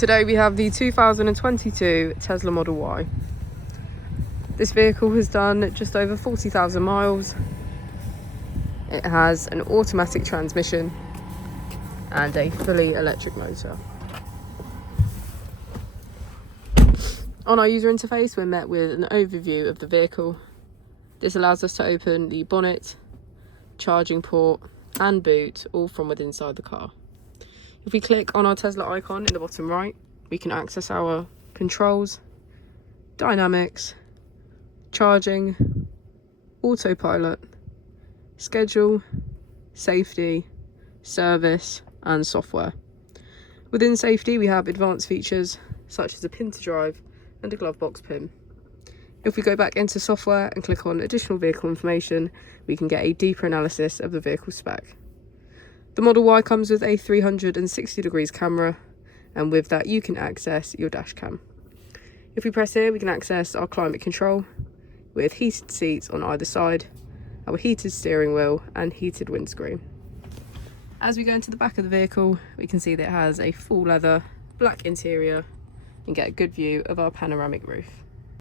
Today we have the 2022 Tesla Model Y. This vehicle has done just over 40,000 miles. It has an automatic transmission and a fully electric motor. On our user interface, we're met with an overview of the vehicle. This allows us to open the bonnet, charging port and boot, all from within inside the car. If we click on our Tesla icon in the bottom right, we can access our controls, dynamics, charging, autopilot, schedule, safety, service and software. Within safety, we have advanced features such as a pin to drive and a glove box pin. If we go back into software and click on additional vehicle information, we can get a deeper analysis of the vehicle spec. The Model Y comes with a 360 degrees camera, and with that you can access your dash cam. If we press here, we can access our climate control with heated seats on either side, our heated steering wheel and heated windscreen. As we go into the back of the vehicle, we can see that it has a full leather black interior and get a good view of our panoramic roof.